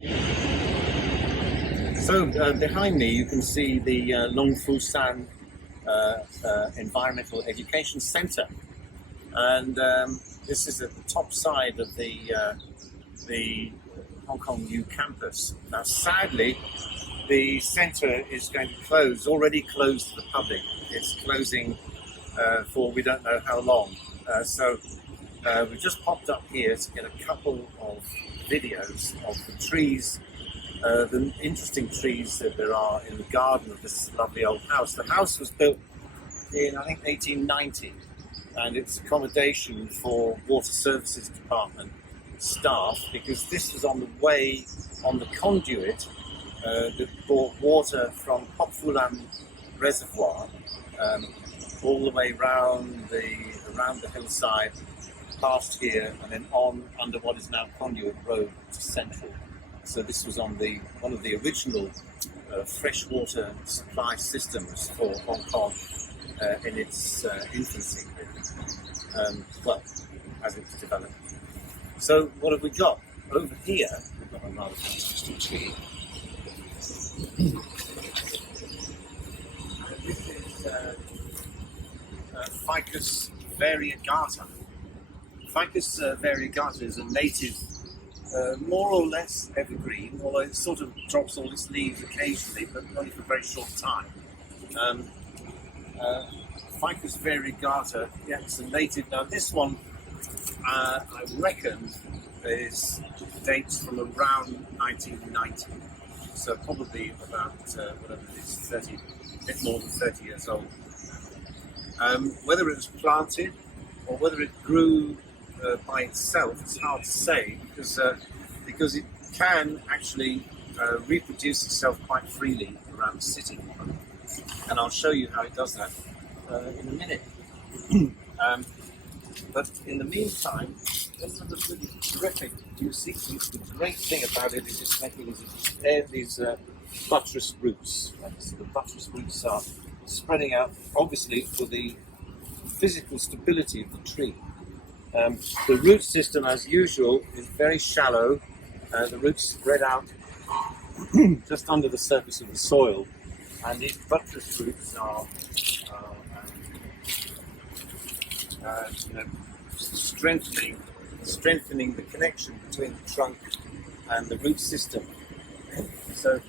So behind me you can see the Long Fusan Environmental Education Centre, and this is at the top side of the Hong Kong New Campus. Now sadly the centre is going to close, already closed to the public. It's closing for we don't know how long. So we've just popped up here to get a couple of videos of the trees, the interesting trees that there are in the garden of this lovely old house. The house was built in, I think, 1890, and it's accommodation for Water Services Department staff, because this was on the way, on the conduit that brought water from Pok Fulam Reservoir all the way around the hillside, past here, and then on under what is now Conduit Road to Central. So this was on one of the original freshwater supply systems for Hong Kong in its infancy, well, as it's developed. So what have we got? Over here, we've got a rather fantastic tree. This is Ficus variegata. Ficus variegata is a native, more or less evergreen, although it sort of drops all its leaves occasionally, but only for a very short time. Ficus variegata, yeah, it's a native. Now this one, I reckon, dates from around 1990, so probably about whatever it is, a bit more than 30 years old. Whether it was planted or whether it grew by itself, it's hard to say, because it can actually reproduce itself quite freely around the city, and I'll show you how it does that in a minute. But in the meantime, this is really terrific. You see, the great thing about it is it's making these buttress roots. So the buttress roots are spreading out, obviously, for the physical stability of the tree. The root system, as usual, is very shallow. The roots spread out just under the surface of the soil, and these buttress roots are strengthening the connection between the trunk and the root system. So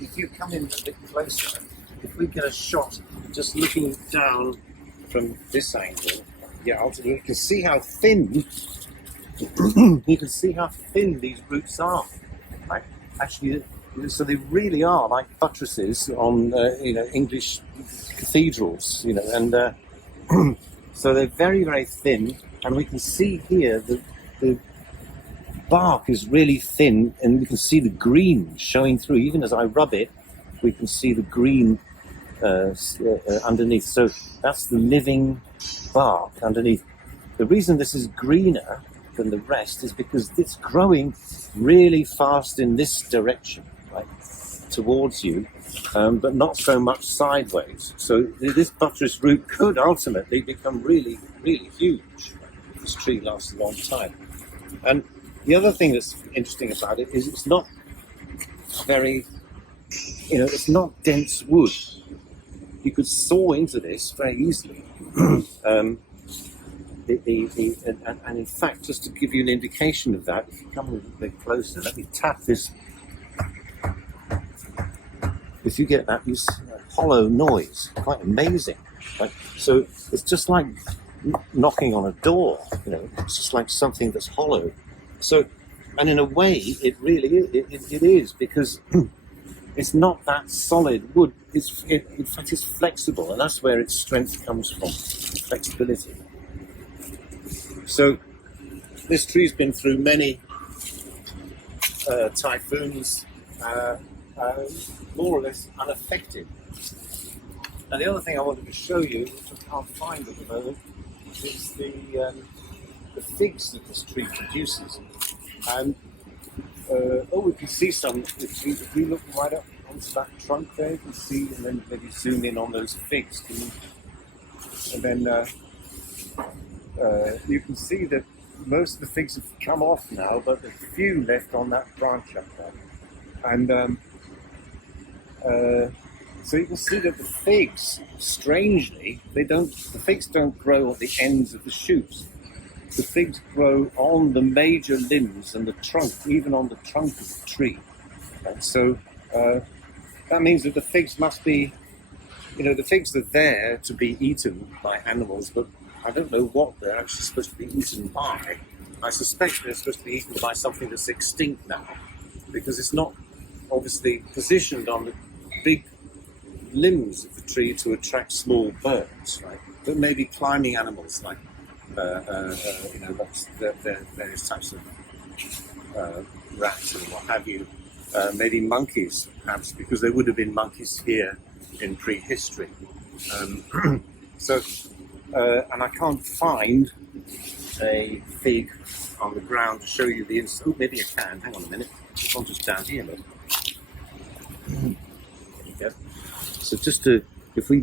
if you come in a bit closer, if we get a shot just looking down from this angle, yeah, you can see how thin these roots are. Right? Actually, so they really are like buttresses on English cathedrals, and so they're very, very thin, and we can see here that the bark is really thin, and we can see the green showing through. Even as I rub it, we can see the green underneath. So that's the living bark underneath. The reason this is greener than the rest is because it's growing really fast in this direction, right, towards you, but not so much sideways. So this buttress root could ultimately become really, really huge. This tree lasts a long time. And the other thing that's interesting about it is it's not very, it's not dense wood. You could saw into this very easily. And in fact, just to give you an indication of that, if you come a little bit closer, let me tap this. If you get that, this hollow noise, quite amazing. Right? So it's just like knocking on a door. It's just like something that's hollow. So, and in a way, it really it is, because it's not that solid wood. In fact, it's flexible, and that's where its strength comes from, flexibility. So this tree's been through many typhoons, more or less unaffected. And the other thing I wanted to show you, which I can't find at the moment, is the figs that this tree produces. And we can see some. If we look right up onto that trunk there, you can see, and then maybe zoom in on those figs. And then you can see that most of the figs have come off now, but there's a few left on that branch up there. And so you can see that the figs, strangely, the figs don't grow at the ends of the shoots. The figs grow on the major limbs and the trunk, even on the trunk of the tree. And so that means that the figs must be, the figs are there to be eaten by animals, but I don't know what they're actually supposed to be eaten by. I suspect they're supposed to be eaten by something that's extinct now, because it's not obviously positioned on the big limbs of the tree to attract small birds, right? But maybe climbing animals like various types of rats and what have you. Maybe monkeys, perhaps, because there would have been monkeys here in prehistory. And I can't find a fig on the ground to show you the inside. Oh, maybe I can. Hang on a minute. It's not just down here, look. There you go. So oh,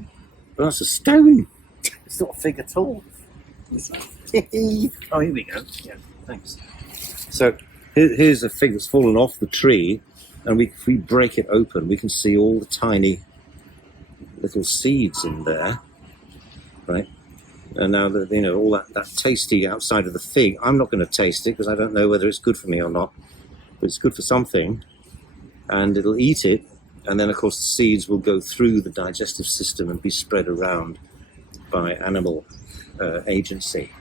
that's a stone. It's not a fig at all. Oh, here we go. Yeah, thanks. So here's a fig that's fallen off the tree, and if we break it open, we can see all the tiny little seeds in there, right? And now that all that tasty outside of the fig, I'm not going to taste it because I don't know whether it's good for me or not, but it's good for something, and it'll eat it, and then of course the seeds will go through the digestive system and be spread around by animal agency.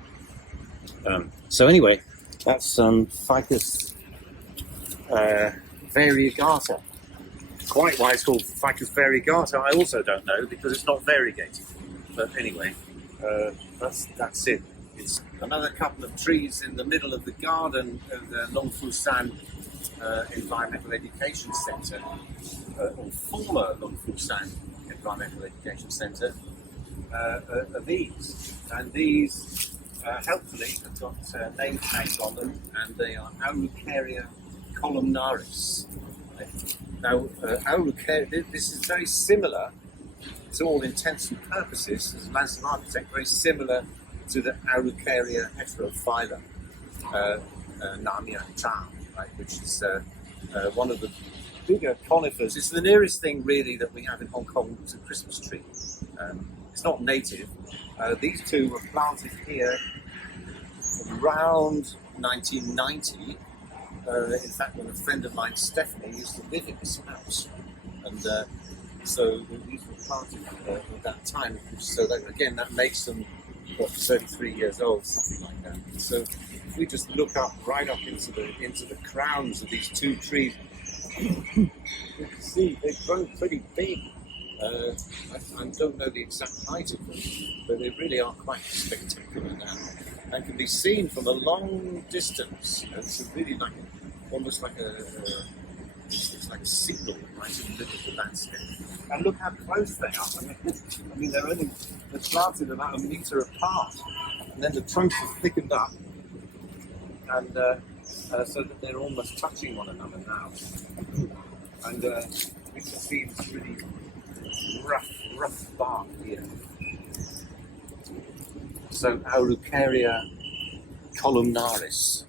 So anyway, that's Ficus variegata. Quite why it's called Ficus variegata, I also don't know, because it's not variegated. But anyway, that's it. It's another couple of trees in the middle of the garden of the Longfusan Environmental Education Centre, or former Longfusan Environmental Education Centre, are these. And these, helpfully, have got name tags on them, and they are Araucaria columnaris. Now, Araucaria, this is very similar, to all intents and purposes, as a landscape architect, very similar to the Araucaria heterophylla, Namia Cham, right, which is one of the bigger conifers. It's the nearest thing, really, that we have in Hong Kong to Christmas tree. It's not native. These two were planted here around 1990. In fact, when a friend of mine, Stephanie, used to live in this house, and so these were planted at that time. So that, again, that makes them 33 years old, something like that. And so if we just look up right up into the crowns of these two trees, you can see they've grown pretty big. I don't know the exact height of them, but they really are quite spectacular now, and can be seen from a long distance. It's really almost like it's like a signal right in the middle of the landscape. And look how close they are. I mean they're planted about a metre apart, and then the trunks are thickened up, and so that they're almost touching one another now. And we can see this really rough bark here. So Araucaria columnaris.